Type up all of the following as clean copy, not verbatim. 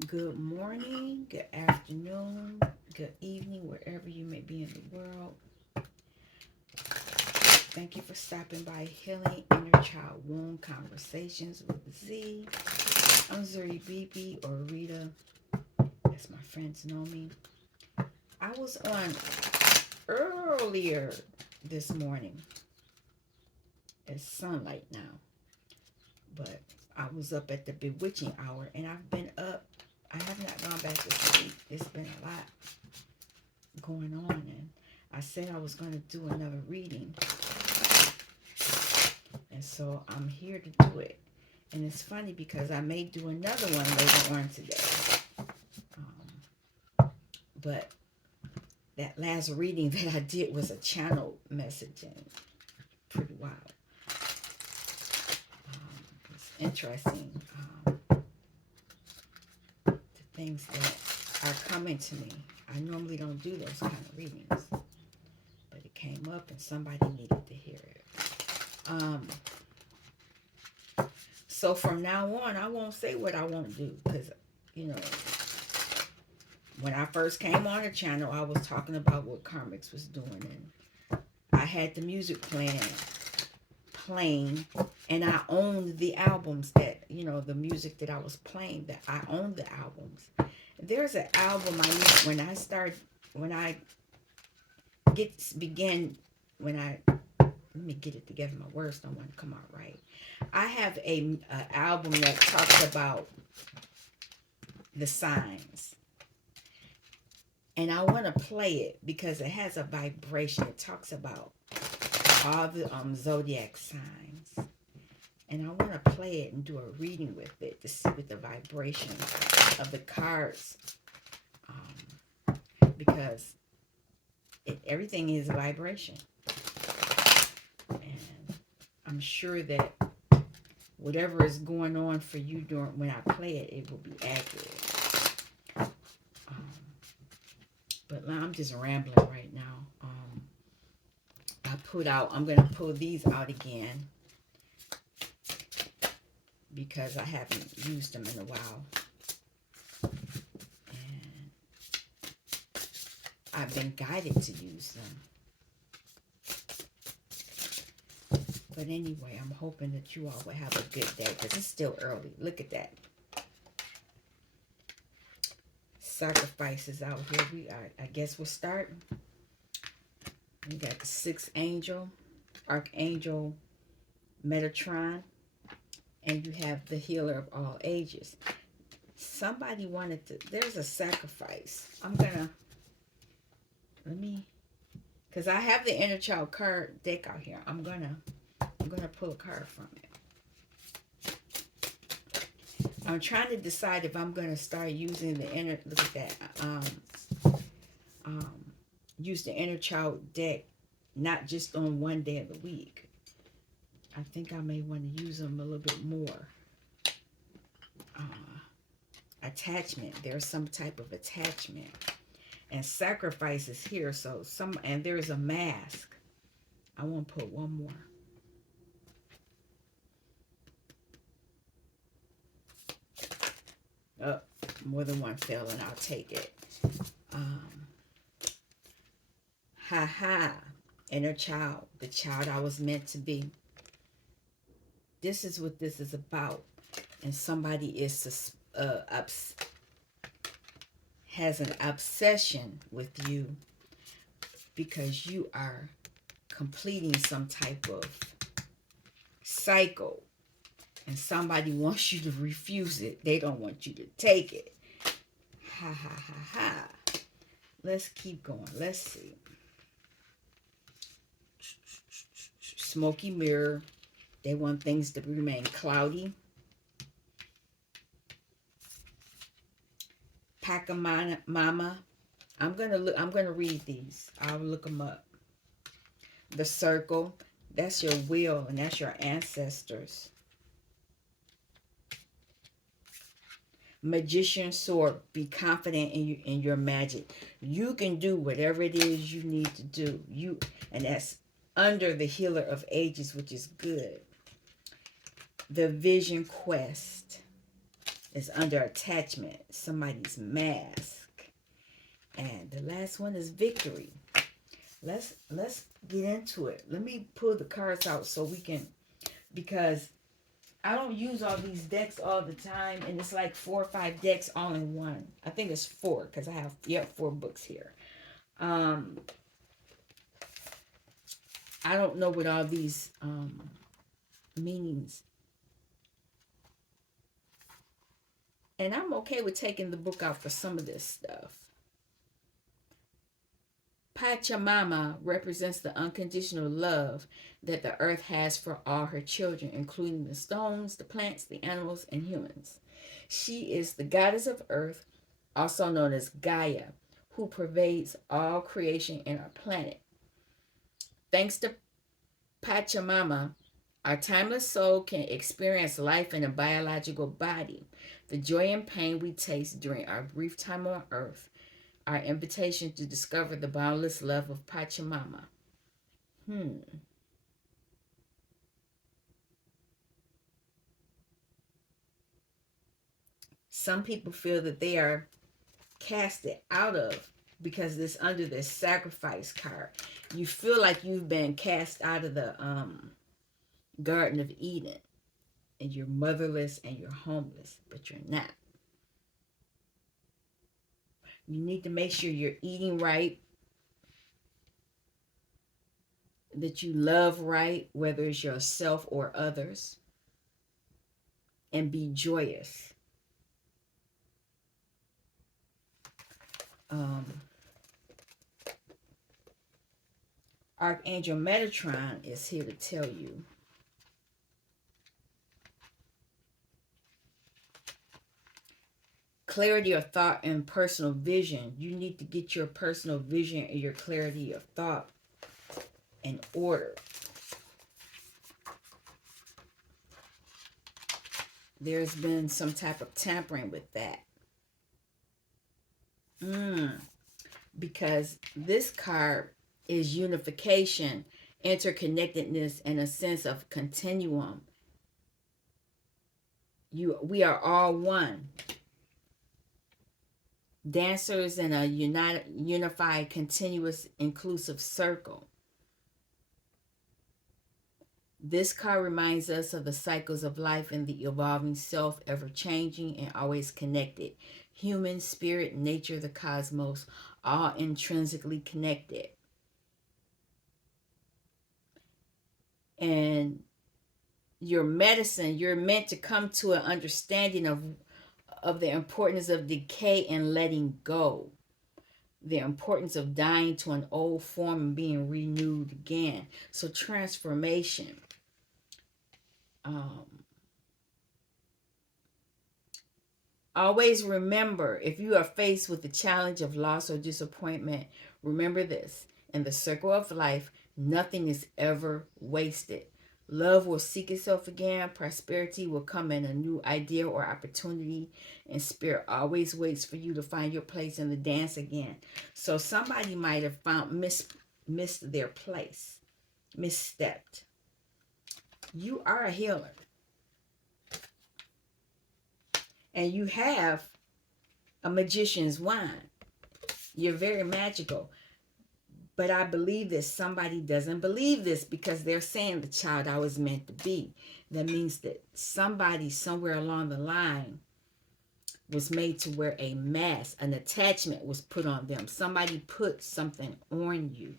Good morning, good afternoon, good evening, wherever you may be in the world. Thank you for stopping by Healing Inner Child Wound Conversations with Z. I'm Zuri BB or Rita, as my friends know me. I was on earlier this morning. It's sunlight now, but I was up at the bewitching hour and I've been up. I have not gone back to sleep. It's been a lot going on, and I said I was going to do another reading, and so I'm here to do it. And it's funny because I may do another one later on today, but that last reading that I did was a channel message, and pretty wild. It's interesting, the things that are coming to me. I normally don't do those kind of readings, but it came up and somebody needed to hear it. So from now on, I won't say what I won't do, because, you know, when I first came on the channel, I was talking about what Karmics was doing, and I had the music playing, and I owned the albums that, the music that I was playing, that I owned the albums. There's an album I used when I let me get it together. My words don't want to come out right. I have a album that talks about the signs, and I want to play it because it has a vibration. It talks about all the zodiac signs, and I want to play it and do a reading with it to see what the vibration of the cards, because everything is a vibration, and I'm sure that whatever is going on for you when I play it, it will be accurate. But I'm just rambling right now. I'm going to pull these out again because I haven't used them in a while. And I've been guided to use them. But anyway, I'm hoping that you all will have a good day because it's still early. Look at that. Sacrifices out here. I guess we'll start. We got the sixth angel, Archangel Metatron, and you have the healer of all ages. Somebody wanted to, there's a sacrifice. Because I have the inner child card deck out here. I'm gonna pull a card from it. I'm trying to decide if I'm gonna start using the inner, look at that, use the inner child deck, not just on one day of the week. I think I may want to use them a little bit more. Attachment. There's some type of attachment. And sacrifice is here. And there's a mask. I want to put one more. Oh, more than one fell, and I'll take it. Inner child, the child I was meant to be. This is what this is about. And somebody has an obsession with you because you are completing some type of cycle, and somebody wants you to refuse it. They don't want you to take it. Ha ha ha ha. Let's keep going. Let's see. Smoky mirror. They want things to remain cloudy. Mama. I'm gonna read these. I'll look them up. The circle. That's your will, and that's your ancestors. Magician sword. Be confident in your magic. You can do whatever it is you need to do. And that's under the healer of ages, which is good. The vision quest. is under attachment, somebody's mask. And the last one is victory. Let's get into it. Let me pull the cards out so we can, because I don't use all these decks all the time, and it's like 4 or 5 decks all in one. I think it's 4 because I have 4 books here. I don't know what all these meanings, and I'm okay with taking the book out for some of this stuff. Pachamama represents the unconditional love that the earth has for all her children, including the stones, the plants, the animals, and humans. She is the goddess of earth, also known as Gaia, who pervades all creation in our planet. Thanks to Pachamama, our timeless soul can experience life in a biological body. The joy and pain we taste during our brief time on earth, our invitation to discover the boundless love of Pachamama. Some people feel that they are casted out of because it's under this sacrifice card. You feel like you've been cast out of the Garden of Eden, and you're motherless and you're homeless, but you're not. You need to make sure you're eating right, that you love right, whether it's yourself or others, and be joyous. Archangel Metatron is here to tell you clarity of thought and personal vision. You need to get your personal vision and your clarity of thought in order. There's been some type of tampering with that. Because this card is unification, interconnectedness, and a sense of continuum. We are all one. Dancers in a unified, continuous, inclusive circle. This card reminds us of the cycles of life and the evolving self, ever changing and always connected. Human, spirit, nature, the cosmos, all intrinsically connected. And your medicine, you're meant to come to an understanding of the importance of decay and letting go. The importance of dying to an old form and being renewed again. So transformation. Always remember, if you are faced with the challenge of loss or disappointment, remember this. In the circle of life, nothing is ever wasted. Love will seek itself again. Prosperity will come in a new idea or opportunity. And spirit always waits for you to find your place in the dance again. So somebody might have missed their place, misstepped. You are a healer. And you have a magician's wand. You're very magical. But I believe that somebody doesn't believe this because they're saying the child I was meant to be. That means that somebody somewhere along the line was made to wear a mask. An attachment was put on them. Somebody put something on you.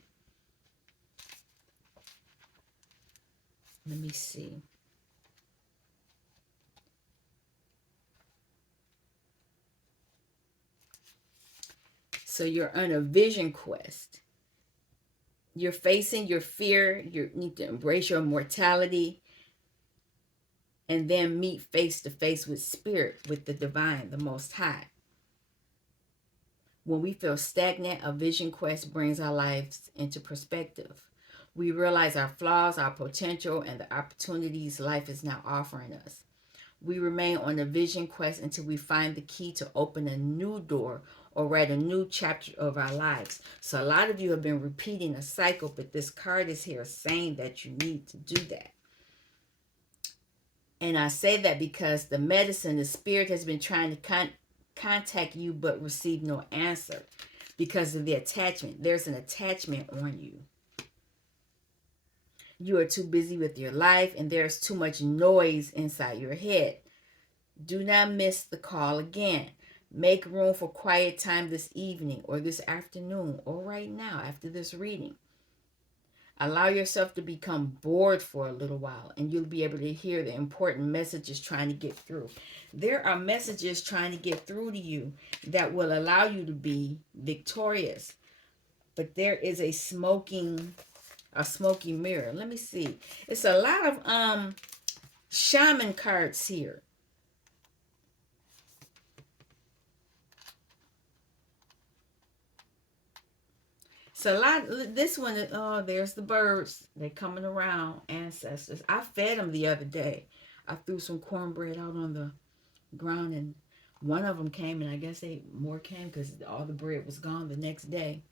Let me see. So you're on a vision quest. You're facing your fear. You need to embrace your mortality. And then meet face to face with spirit, with the divine, the Most High. When we feel stagnant, a vision quest brings our lives into perspective. We realize our flaws, our potential, and the opportunities life is now offering us. We remain on a vision quest until we find the key to open a new door or write a new chapter of our lives. So a lot of you have been repeating a cycle, but this card is here saying that you need to do that. And I say that because the medicine, the spirit has been trying to contact you but receive no answer because of the attachment. There's an attachment on you. You are too busy with your life and there's too much noise inside your head. Do not miss the call again. Make room for quiet time this evening or this afternoon or right now after this reading. Allow yourself to become bored for a little while and you'll be able to hear the important messages trying to get through. There are messages trying to get through to you that will allow you to be victorious. But there is a smoky mirror. Let me see. It's a lot of shaman cards here. So a lot. This one, oh, there's the birds. They're coming around. Ancestors. I fed them the other day. I threw some cornbread out on the ground, and one of them came, and I guess more came because all the bread was gone the next day.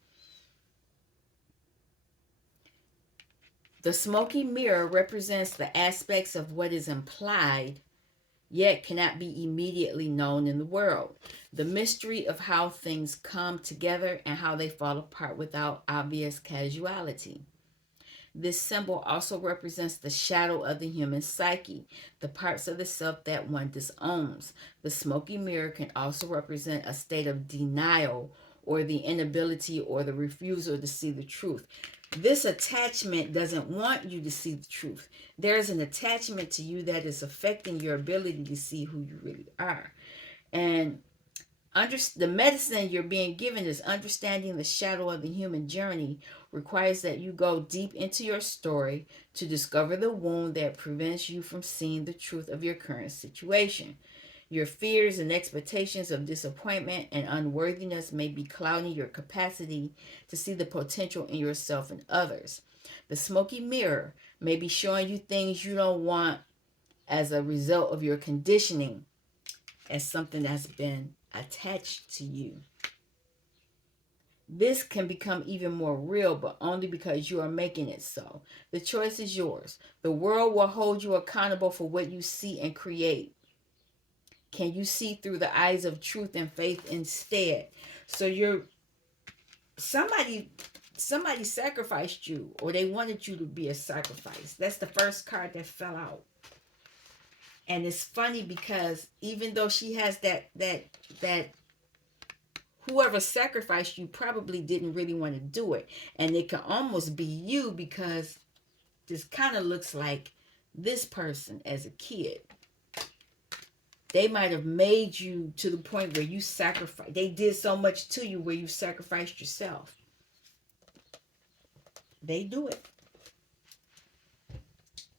The smoky mirror represents the aspects of what is implied yet cannot be immediately known in the world. The mystery of how things come together and how they fall apart without obvious causality. This symbol also represents the shadow of the human psyche, the parts of the self that one disowns. The smoky mirror can also represent a state of denial or the inability or the refusal to see the truth. This attachment doesn't want you to see the truth. There's an attachment to you that is affecting your ability to see who you really are. And the medicine you're being given is understanding the shadow of the human journey requires that you go deep into your story to discover the wound that prevents you from seeing the truth of your current situation. Your fears and expectations of disappointment and unworthiness may be clouding your capacity to see the potential in yourself and others. The smoky mirror may be showing you things you don't want as a result of your conditioning as something that's been attached to you. This can become even more real, but only because you are making it so. The choice is yours. The world will hold you accountable for what you see and create. Can you see through the eyes of truth and faith instead? So somebody sacrificed you, or they wanted you to be a sacrifice. That's the first card that fell out. And it's funny because even though she has that whoever sacrificed you probably didn't really want to do it. And it can almost be you because this kind of looks like this person as a kid. They might have made you to the point where you sacrificed. They did so much to you where you sacrificed yourself. They do it.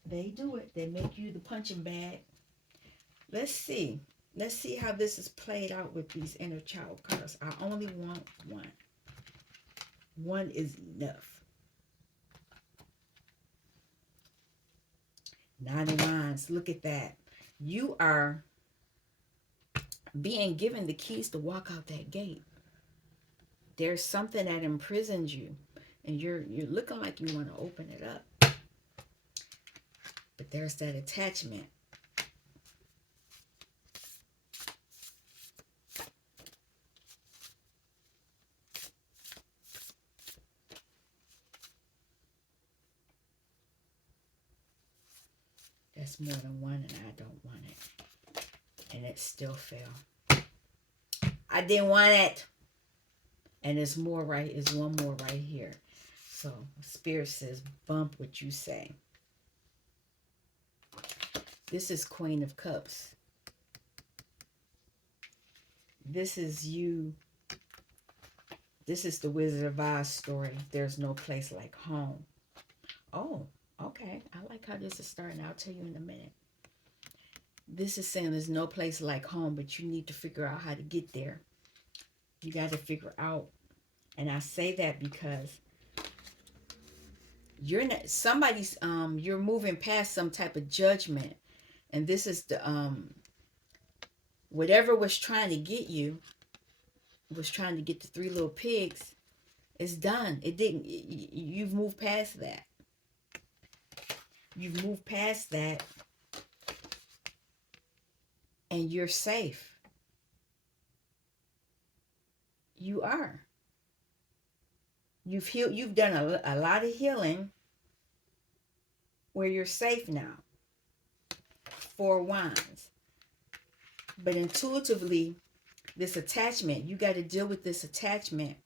They do it. They make you the punching bag. Let's see. Let's see how this is played out with these inner child cards. I only want one. One is enough. Nine of Wands. Look at that. You are being given the keys to walk out that gate. There's something that imprisons you, and you're looking like you want to open it up. But there's that attachment. That's more than one, and I don't want it. And it still fell. I didn't want it. And there's more right, there's one more right here. So Spirit says, bump what you say. This is Queen of Cups. This is you. This is the Wizard of Oz story. There's no place like home. Oh, okay. I like how this is starting. I'll tell you in a minute. This is saying there's no place like home, but you need to figure out how to get there. You got to figure out. And I say that because you're not somebody's you're moving past some type of judgment. And this is the whatever was trying to get you, was trying to get the three little pigs, it's done. It didn't. You've moved past that. You've moved past that. and you're safe. You are. You've healed. You've done a lot of healing where you're safe now. 4 wands. But intuitively, this attachment, you got to deal with this attachment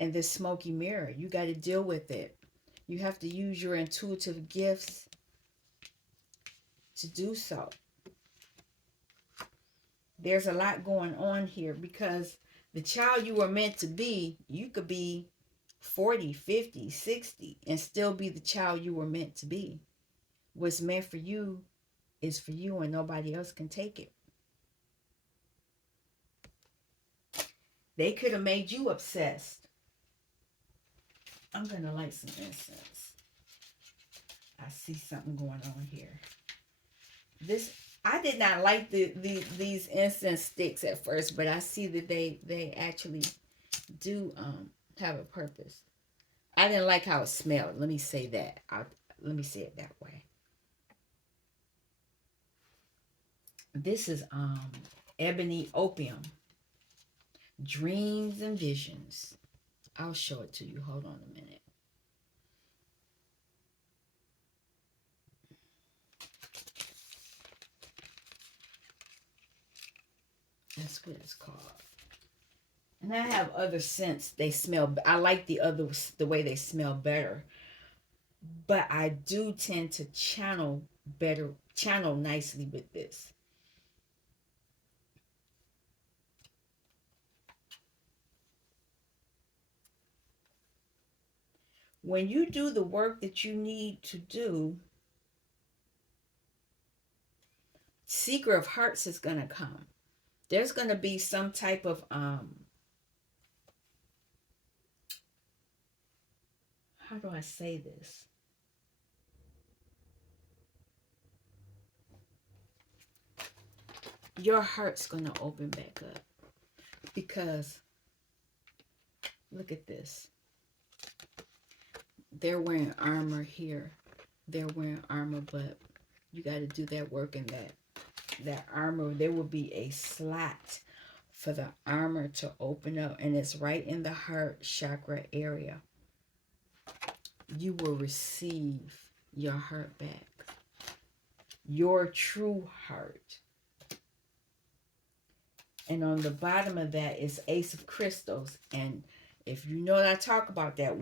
and this smoky mirror. You got to deal with it. You have to use your intuitive gifts to do so. There's a lot going on here because the child you were meant to be, you could be 40, 50, 60 and still be the child you were meant to be. What's meant for you is for you and nobody else can take it. They could have made you obsessed. I'm going to light some incense. I see something going on here. I did not like these incense sticks at first, but I see that they actually do have a purpose. I didn't like how it smelled. Let me say that. Let me say it that way. This is ebony opium. Dreams and visions. I'll show it to you. Hold on a minute. That's what it's called. And I have other scents. They smell. I like the way they smell better. But I do tend to channel nicely with this. When you do the work that you need to do, Seeker of Hearts is going to come. There's going to be some type of how do I say this? Your heart's going to open back up because look at this. They're wearing armor here. They're wearing armor, but you got to do that work in that armor. There will be a slot for the armor to open up, and it's right in the heart chakra area. You will receive your heart back, your true heart. And on the bottom of that is Ace of Crystals. And if you know that I talk about that,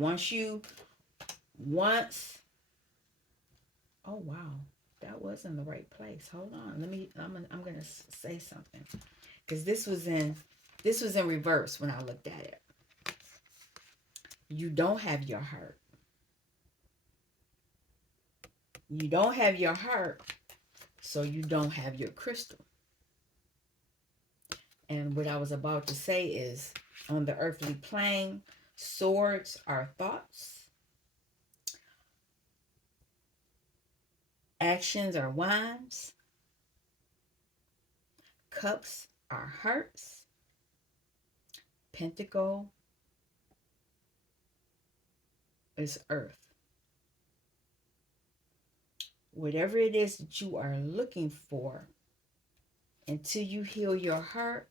oh wow, that was in the right place. Hold on, I'm gonna say something because this was in reverse when I looked at it. You don't have your heart. You don't have your heart, so you don't have your crystal. And what I was about to say is, on the earthly plane, swords are thoughts. Actions are wands. Cups are hearts. Pentacle is earth. Whatever it is that you are looking for, until you heal your heart,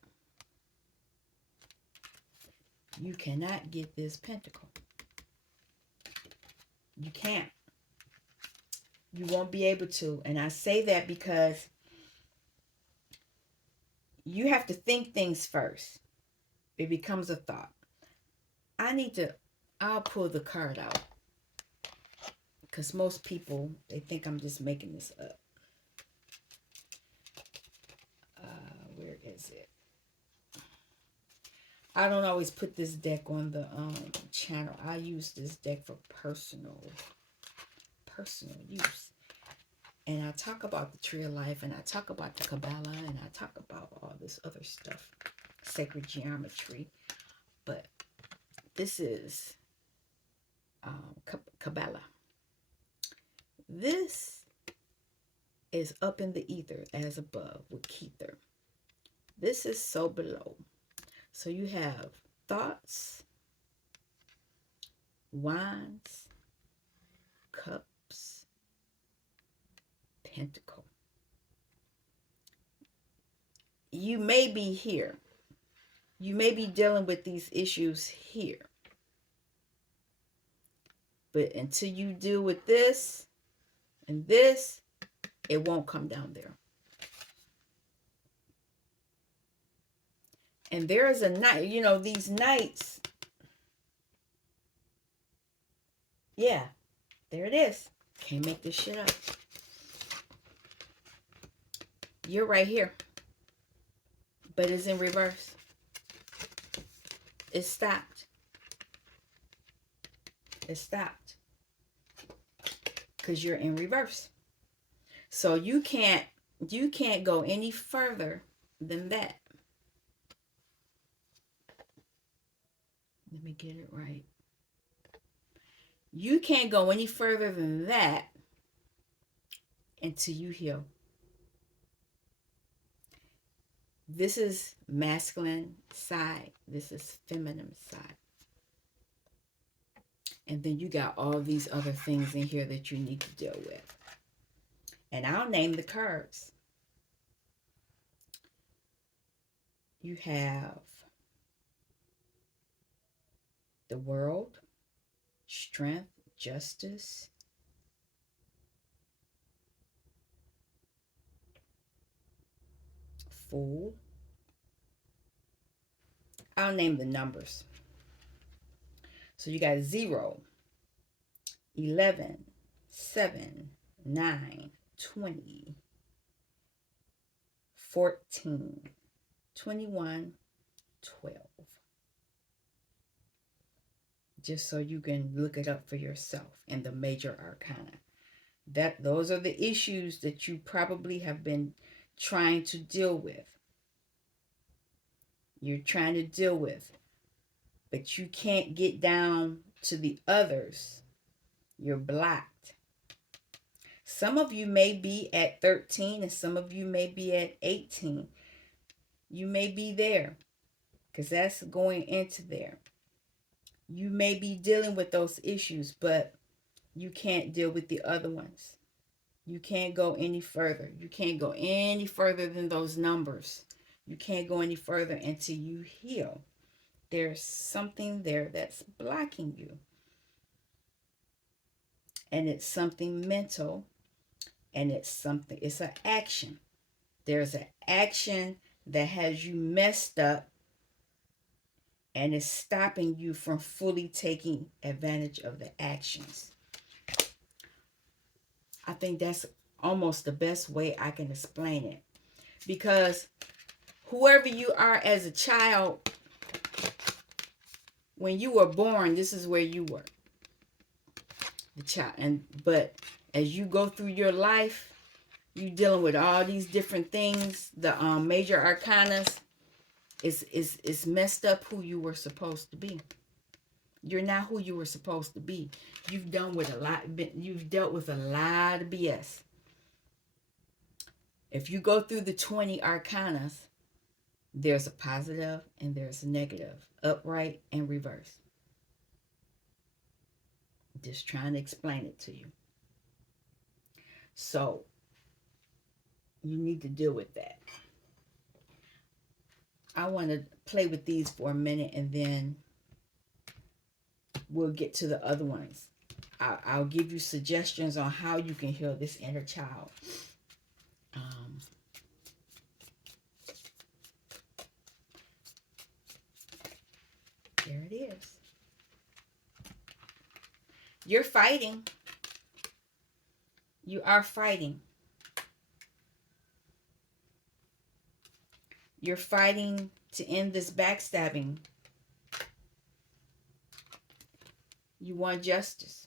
you cannot get this pentacle. You can't. You won't be able to. And I say that because you have to think things first. It becomes a thought. I'll pull the card out. Because most people, they think I'm just making this up. Where is it? I don't always put this deck on the channel. I use this deck for personal use. And I talk about the Tree of Life, and I talk about the Kabbalah, and I talk about all this other stuff, sacred geometry. But this is Kabbalah. This is up in the ether as above with Kether. This is so below. So you have thoughts, wands, cups, pentacle. you may be here. You may be dealing with these issues here. But until you deal with this and this, it won't come down there. And there is a night, you know, these nights. Yeah, there it is. Can't make this shit up. You're right here. But it's in reverse. It stopped. It stopped. Because you're in reverse. So you can't go any further than that. Let me get it right. You can't go any further than that until you heal. This is masculine side. This is feminine side. And then you got all these other things in here that you need to deal with. And I'll name the cards. You have the World, Strength, Justice, Fool. I'll name the numbers. So you got 0, 11, 7, 9, 20, 14, 21, 12. Just so you can look it up for yourself in the major arcana. Those are the issues that you probably have been trying to deal with. You're trying to deal with. But you can't get down to the others. You're blocked. Some of you may be at 13 and some of you may be at 18. You may be there because that's going into there. You may be dealing with those issues, but you can't deal with the other ones. You can't go any further. You can't go any further than those numbers. You can't go any further until you heal. There's something there that's blocking you. And it's something mental. And it's an action. There's an action that has you messed up and is stopping you from fully taking advantage of the actions. I think that's almost the best way I can explain it. Because whoever you are as a child, when you were born, this is where you were. The child. But as you go through your life, you dealing with all these different things. The major arcanas is messed up who you were supposed to be. You're not who you were supposed to be. You've dealt with a lot of BS. If you go through the 20 arcanas, there's a positive and there's a negative, upright and reverse. Just trying to explain it to you. So you need to deal with that. I want to play with these for a minute and then we'll get to the other ones. I'll give you suggestions on how you can heal this inner child. There it is. You're fighting. You are fighting. You're fighting to end this backstabbing. You want justice.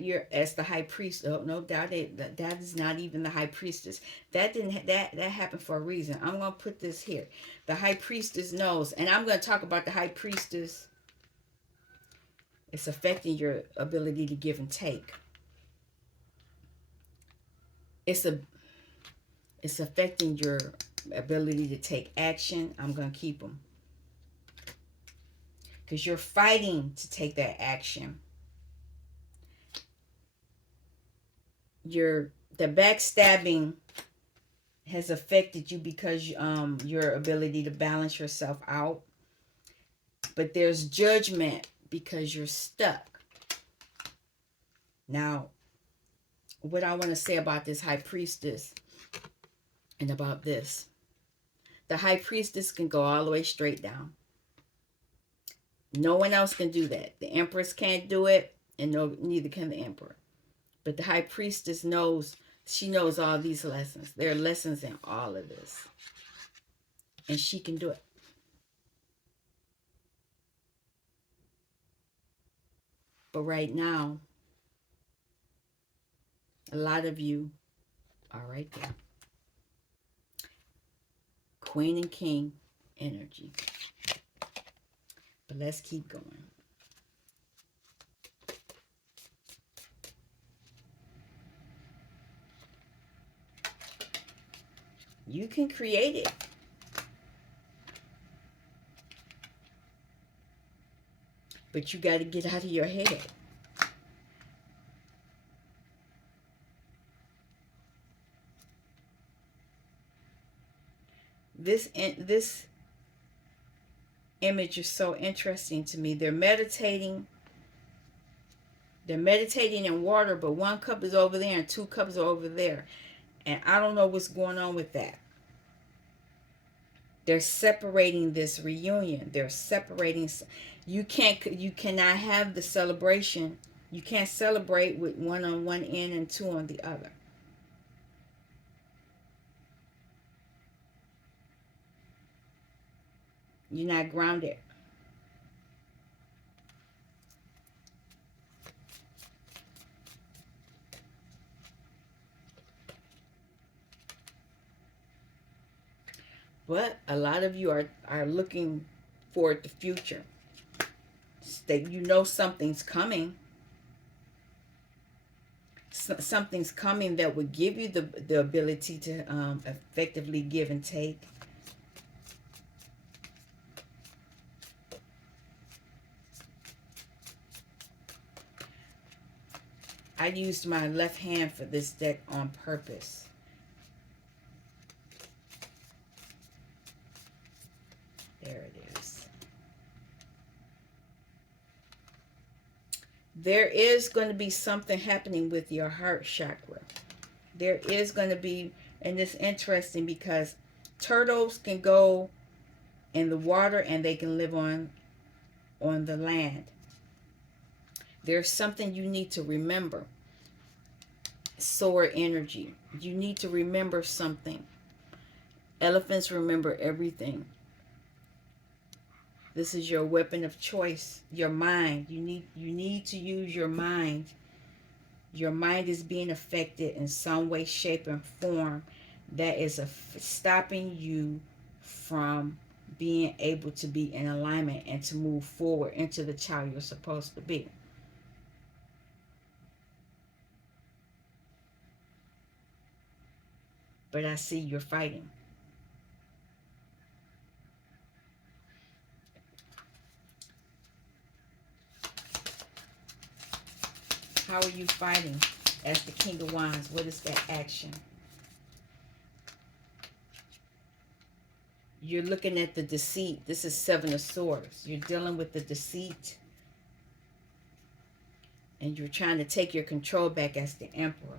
You're as the high priest. Oh no, that is not even the high priestess. That happened for a reason. I'm gonna put this here. The high priestess knows, and I'm gonna talk about the high priestess. It's affecting your ability to give and take. It's affecting your ability to take action. I'm gonna keep them because you're fighting to take that action. the backstabbing has affected you because your ability to balance yourself out. But there's judgment because you're stuck. Now, what I want to say about this high priestess and about this. The high priestess can go all the way straight down. No one else can do that. The empress can't do it, and no, neither can the emperor. But the high priestess knows, she knows all these lessons. There are lessons in all of this. And she can do it. But right now, a lot of you are right there. Queen and King energy. But let's keep going. You can create it. But you got to get out of your head. This image is so interesting to me. They're meditating in water, but one cup is over there and two cups are over there. And I don't know what's going on with that. They're separating this reunion. They're separating. You cannot have the celebration. You can't celebrate with one on one end and two on the other. You're not grounded. But a lot of you are looking for the future. That you know something's coming. Something's coming that would give you the ability to effectively give and take. I used my left hand for this deck on purpose. There it is. There is going to be something happening with your heart chakra. There is going to be, and it's interesting because turtles can go in the water and they can live on the land. There's something you need to remember. Solar energy. You need to remember something. Elephants remember everything. This is your weapon of choice, your mind. You need to use your mind. Your mind is being affected in some way, shape, and form that is stopping you from being able to be in alignment and to move forward into the child you're supposed to be. But I see you're fighting. How are you fighting? As the King of Wands, what is that action? You're looking at the deceit. This is Seven of Swords. You're dealing with the deceit. And you're trying to take your control back as the Emperor.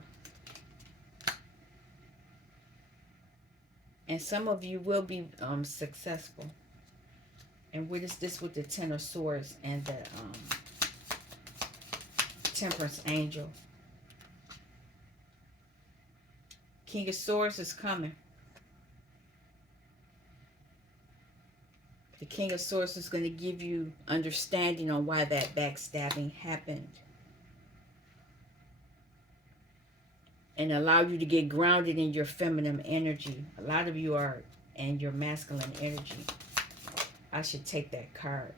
And some of you will be successful. And what is this with the Ten of Swords and the Temperance Angel? King of Swords is coming. The King of Swords is going to give you understanding on why that backstabbing happened. And allow you to get grounded in your feminine energy. A lot of you are in your masculine energy. I should take that card.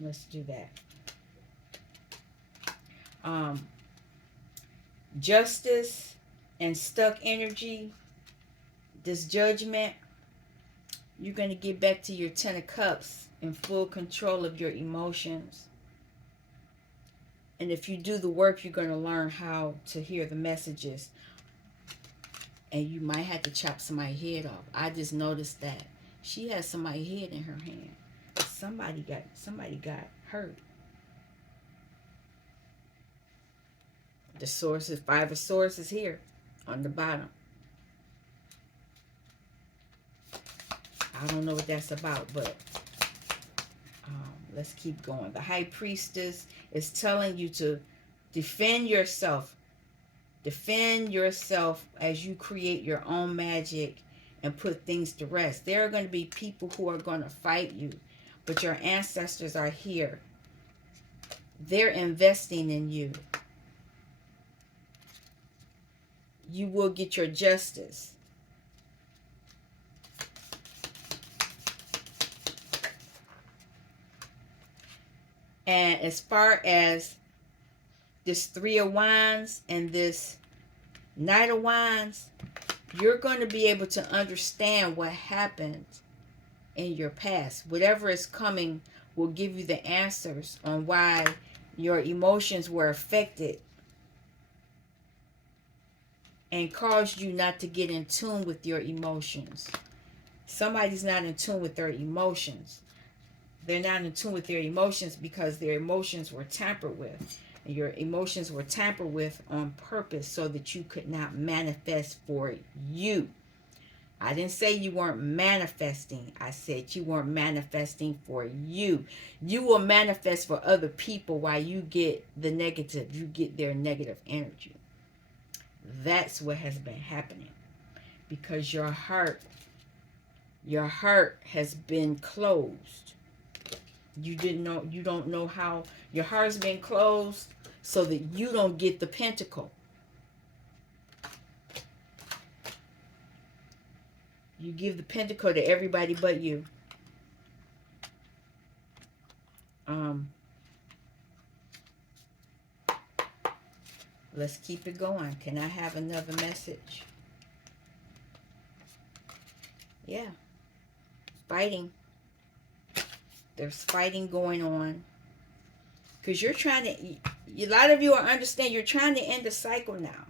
Let's do that. Justice and stuck energy. This judgment. You're going to get back to your 10 of Cups in full control of your emotions. And if you do the work, you're going to learn how to hear the messages. And you might have to chop somebody's head off. I just noticed that she has somebody's head in her hand. Somebody got hurt. The source is 5 of Swords is here on the bottom. I don't know what that's about, but let's keep going. The High Priestess is telling you to defend yourself. Defend yourself as you create your own magic and put things to rest. There are going to be people who are going to fight you, but your ancestors are here. They're investing in you. You will get your justice. And as far as this 3 of Wands and this Knight of Wands, you're going to be able to understand what happened in your past. Whatever is coming will give you the answers on why your emotions were affected and caused you not to get in tune with your emotions. Somebody's not in tune with their emotions. They're not in tune with their emotions because their emotions were tampered with. And your emotions were tampered with on purpose so that you could not manifest for you. I didn't say you weren't manifesting. I said you weren't manifesting for you. You will manifest for other people while you get the negative. You get their negative energy. That's what has been happening. Because your heart has been closed. You don't know how your heart's been closed so that you don't get the pentacle. You give the pentacle to everybody but you. Let's keep it going. Can I have another message? Yeah. Fighting. There's fighting going on. Because you're trying to, a lot of you are understand you're trying to end the cycle now.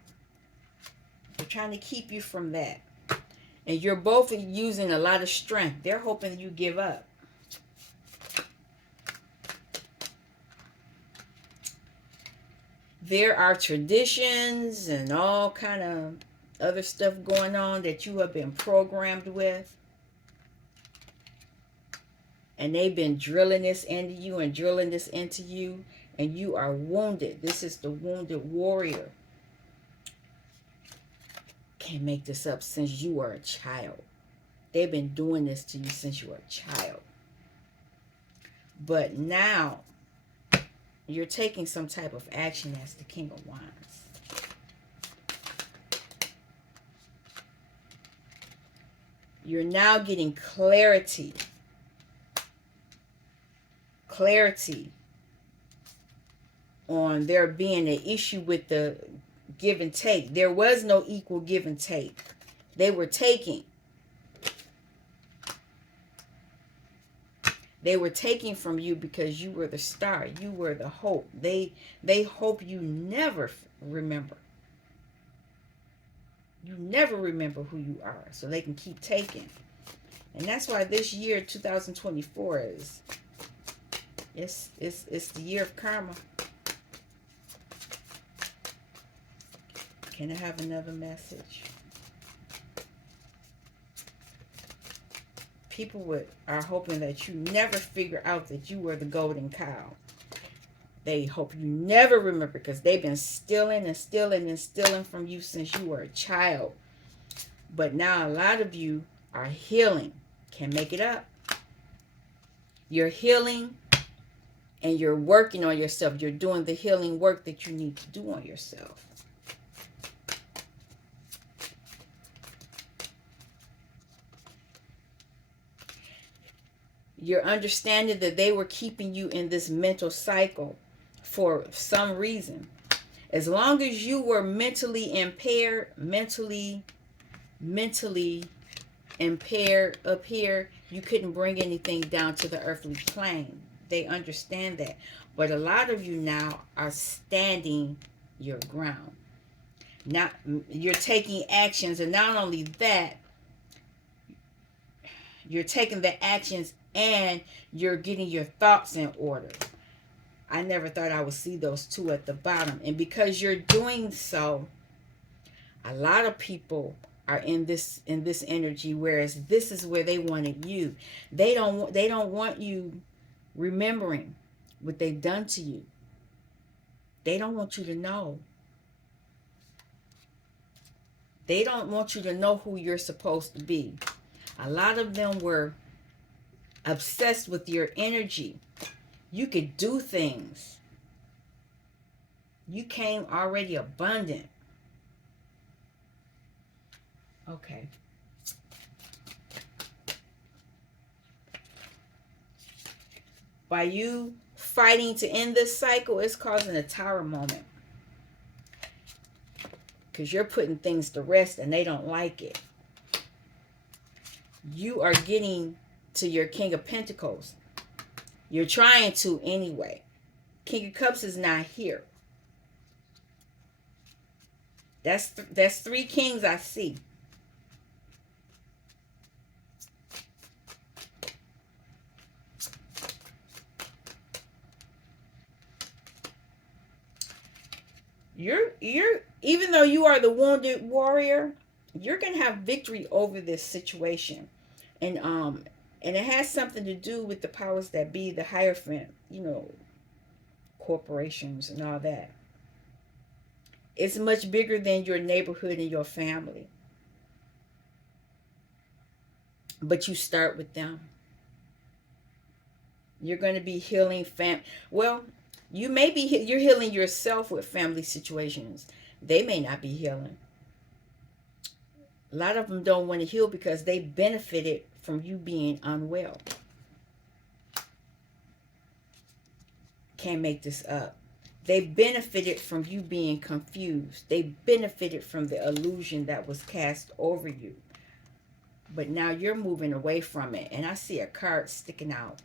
They're trying to keep you from that. And you're both using a lot of strength. They're hoping you give up. There are traditions and all kind of other stuff going on that you have been programmed with. And they've been drilling this into you and drilling this into you. And you are wounded. This is the wounded warrior. Can't make this up since you were a child. They've been doing this to you since you were a child. But now, you're taking some type of action as the King of Wands. You're now getting clarity. Clarity on there being an issue with the give and take. There was no equal give and take. They were taking. They were taking from you because you were the star. You were the hope. They hope you never remember. You never remember who you are, so they can keep taking. And that's why this year, 2024, is it's the year of karma. Can I have another message? People are hoping that you never figure out that you were the golden cow. They hope you never remember because they've been stealing and stealing and stealing from you since you were a child. But now a lot of you are healing. Can't make it up. You're healing and you're working on yourself. You're doing the healing work that you need to do on yourself. You're understanding that they were keeping you in this mental cycle for some reason. As long as you were mentally impaired, mentally impaired up here, you couldn't bring anything down to the earthly plane. they understand that. But a lot of you now are standing your ground. Not, you're taking actions, and not only that, you're taking the actions and you're getting your thoughts in order. I never thought I would see those two at the bottom. And because you're doing so, a lot of people are in this energy, whereas this is where they wanted you. They don't want you remembering what they've done to you. They don't want you to know. They don't want you to know who you're supposed to be. A lot of them were obsessed with your energy. You could do things. You came already abundant. Okay. By you fighting to end this cycle, it's causing a tower moment. Because you're putting things to rest and they don't like it. You are getting to your King of Pentacles. You're trying to anyway. King of Cups is not here. That's three kings I see. You're even though you are the wounded warrior, you're gonna have victory over this situation. And it has something to do with the powers that be, the Hierophant, corporations and all that. It's much bigger than your neighborhood and your family. But you start with them. You're going to be healing well, you're healing yourself with family situations. They may not be healing. A lot of them don't want to heal because they benefited from you being unwell. Can't make this up. They benefited from you being confused. They benefited from the illusion that was cast over you. But now you're moving away from it. And I see a card sticking out.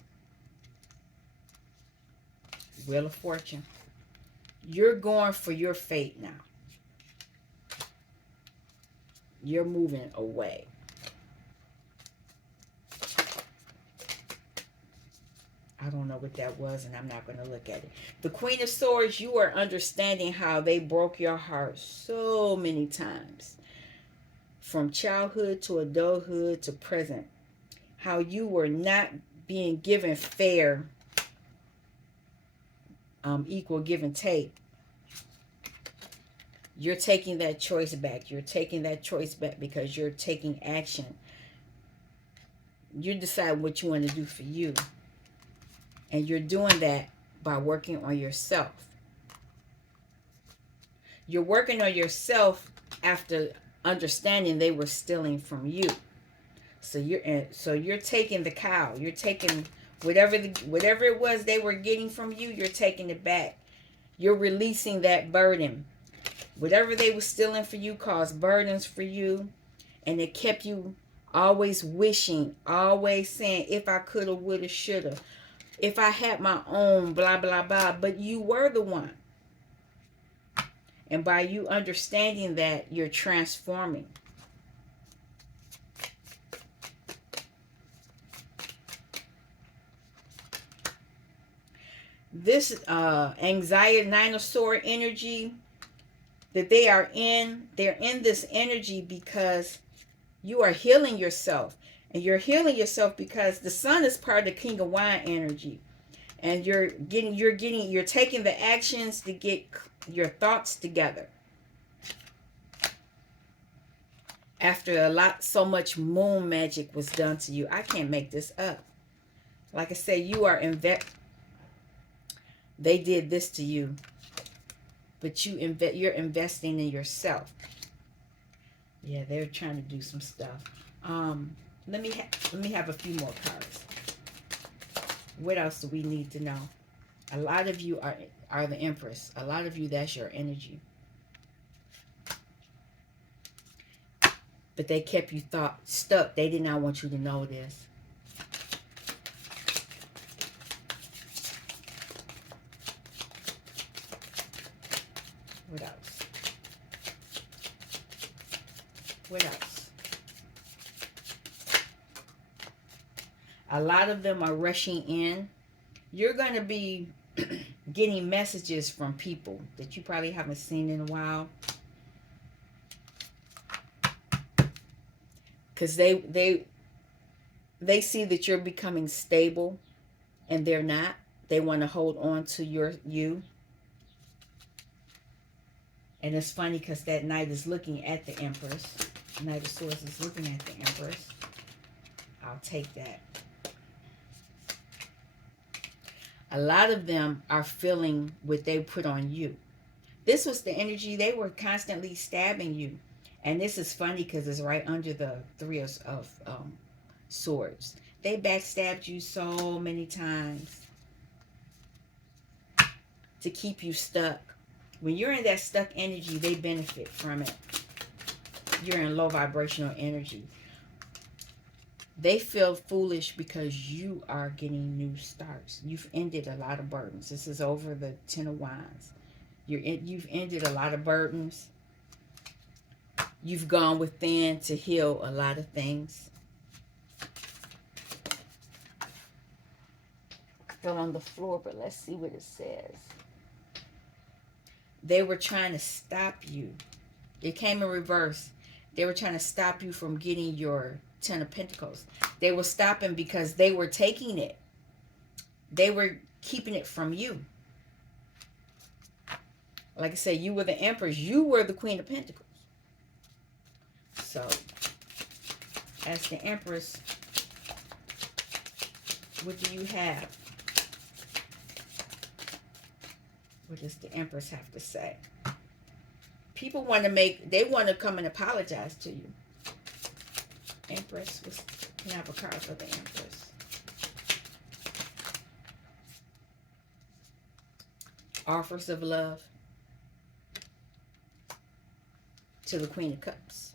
Wheel of Fortune. You're going for your fate now. You're moving away. I don't know what that was, and I'm not going to look at it. The Queen of Swords, you are understanding how they broke your heart so many times. From childhood to adulthood to present. How you were not being given fair, equal give and take. You're taking that choice back. You're taking that choice back because you're taking action. You decide what you want to do for you. And you're doing that by working on yourself. You're working on yourself after understanding they were stealing from you. So you're taking the cow. You're taking whatever it was they were getting from you, you're taking it back. You're releasing that burden. Whatever they were stealing for you caused burdens for you, and it kept you always wishing, always saying, if I coulda, woulda, shoulda, if I had my own, blah, blah, blah. But you were the one. And by you understanding that, you're transforming. This anxiety, Nine of Sword energy that they're in this energy because you are healing yourself. And you're healing yourself because the Sun is part of the King of Wine energy. And you're taking the actions to get your thoughts together. After so much moon magic was done to you. I can't make this up. Like I said, they did this to you. But you're investing in yourself. Yeah, they're trying to do some stuff. Let me have a few more cards. What else do we need to know? A lot of you are the Empress. A lot of you, that's your energy. But they kept you stuck. They did not want you to know this. What else? What else? A lot of them are rushing in. You're going to be getting messages from people that you probably haven't seen in a while. Because they see that you're becoming stable and they're not. They want to hold on to you. And it's funny because that Knight is looking at the Empress. Knight of Swords is looking at the Empress. I'll take that. A lot of them are feeling what they put on you. This was the energy. They were constantly stabbing you. And this is funny because it's right under the Three of Swords. They backstabbed you so many times to keep you stuck. When you're in that stuck energy, they benefit from it. You're in low vibrational energy. They feel foolish because you are getting new starts. You've ended a lot of burdens. This is over the Ten of Wands. You've ended a lot of burdens. You've gone within to heal a lot of things. Fell on the floor, but let's see what it says. They were trying to stop you. It came in reverse. They were trying to stop you from getting your Ten of Pentacles. They were stopping because they were taking it. They were keeping it from you. Like I said, you were the Empress. You were the Queen of Pentacles. So, as the Empress, what do you have? What does the Empress have to say? People want to come and apologize to you. Empress, can I have a card for the Empress? Offers of love to the Queen of Cups.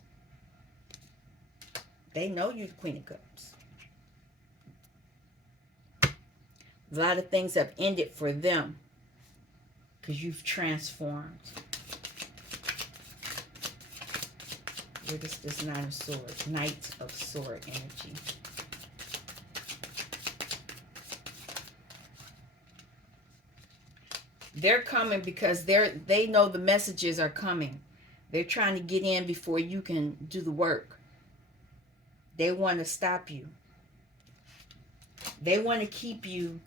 They know you're the Queen of Cups. A lot of things have ended for them because you've transformed. What is this Nine of Swords? Knight of Sword energy. They're coming because they know the messages are coming. They're trying to get in before you can do the work. They want to stop you. They want to keep you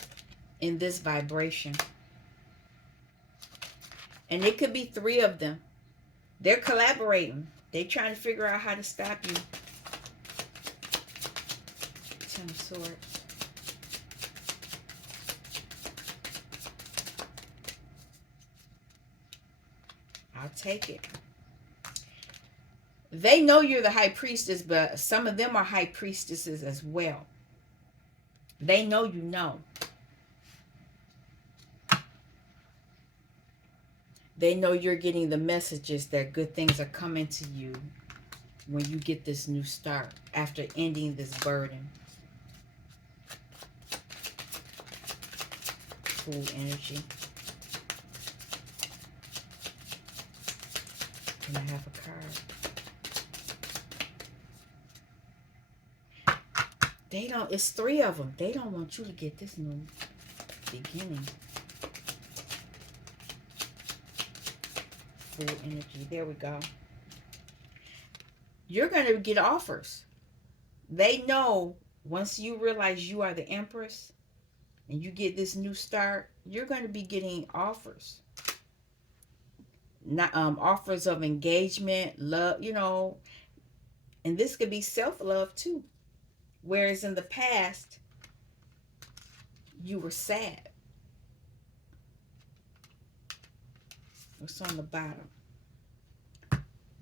in this vibration. And it could be three of them. They're collaborating. They're trying to figure out how to stop you. Ten of Swords. I'll take it. They know you're the High Priestess, but some of them are High Priestesses as well. They know you know. They know you're getting the messages that good things are coming to you when you get this new start after ending this burden. Fool energy. Can I have a card? They don't, it's three of them. They don't want you to get this new beginning. Fool energy. There we go. You're going to get offers. They know once you realize you are the Empress and you get this new start, you're going to be getting offers. Not offers of engagement, love, you know, and this could be self-love too. Whereas in the past, you were sad. What's on the bottom?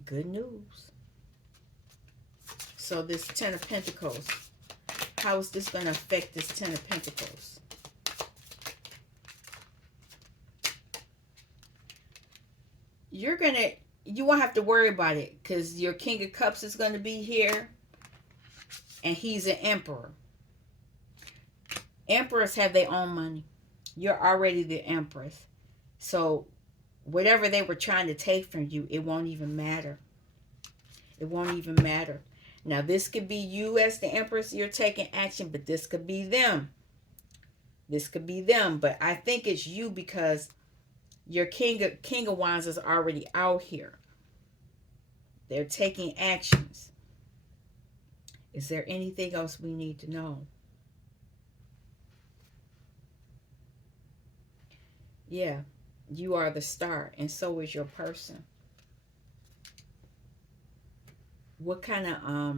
Good news. So this Ten of Pentacles, how is this going to affect this Ten of Pentacles? You won't have to worry about it because your King of Cups is going to be here and he's an Emperor. Emperors have their own money. You're already the Empress. So Whatever they were trying to take from you, it won't even matter. It won't even matter. Now, this could be you as the Empress, you're taking action, but this could be them. This could be them, but I think it's you because your King of Wands is already out here. They're taking actions. Is there anything else we need to know? Yeah, you are the star, and so is your person. What kind of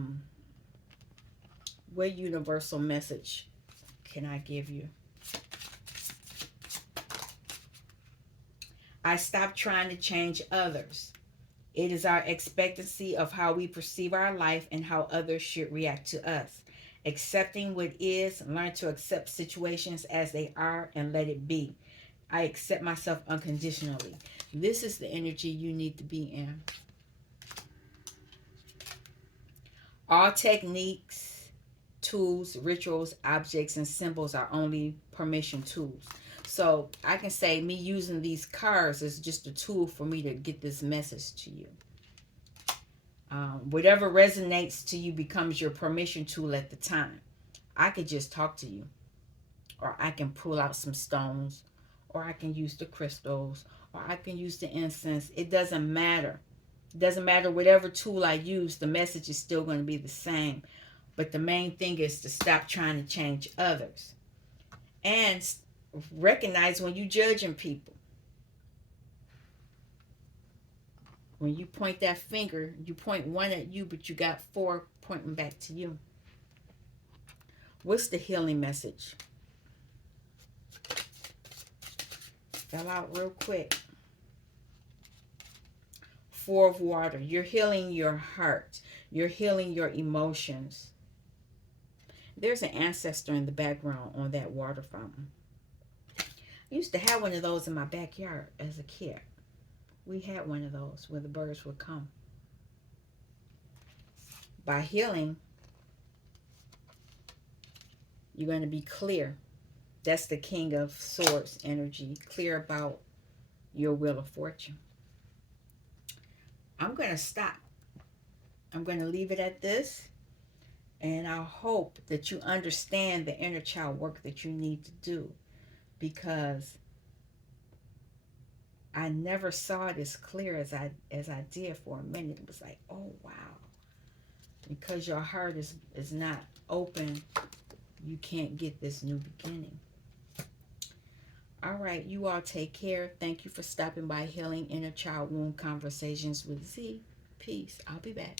what universal message can I give you? I stopped trying to change others. It is our expectancy of how we perceive our life and how others should react to us. Accepting what is, learn to accept situations as they are and let it be. I accept myself unconditionally. This is the energy you need to be in. All techniques, tools, rituals, objects, and symbols are only permission tools. So I can say me using these cards is just a tool for me to get this message to you. Whatever resonates to you becomes your permission tool at the time. I could just talk to you, or I can pull out some stones, or I can use the crystals, or I can use the incense. It doesn't matter. It doesn't matter whatever tool I use, the message is still going to be the same. But the main thing is to stop trying to change others. And recognize when you're judging people. When you point that finger, you point one at you, but you got four pointing back to you. What's the healing message? Fell out real quick. Four of water. You're healing your heart. You're healing your emotions. There's an ancestor in the background on that water fountain. I used to have one of those in my backyard as a kid. We had one of those where the birds would come. By healing, you're going to be clear. That's the King of Swords energy. Clear about your wheel of fortune. I'm going to stop. I'm going to leave it at this. And I hope that you understand the inner child work that you need to do. Because I never saw it as clear as I did for a minute. It was like, oh, wow. Because your heart is not open, you can't get this new beginning. All right, you all take care. Thank you for stopping by Healing Inner Child Wound Conversations with Z. Peace. I'll be back.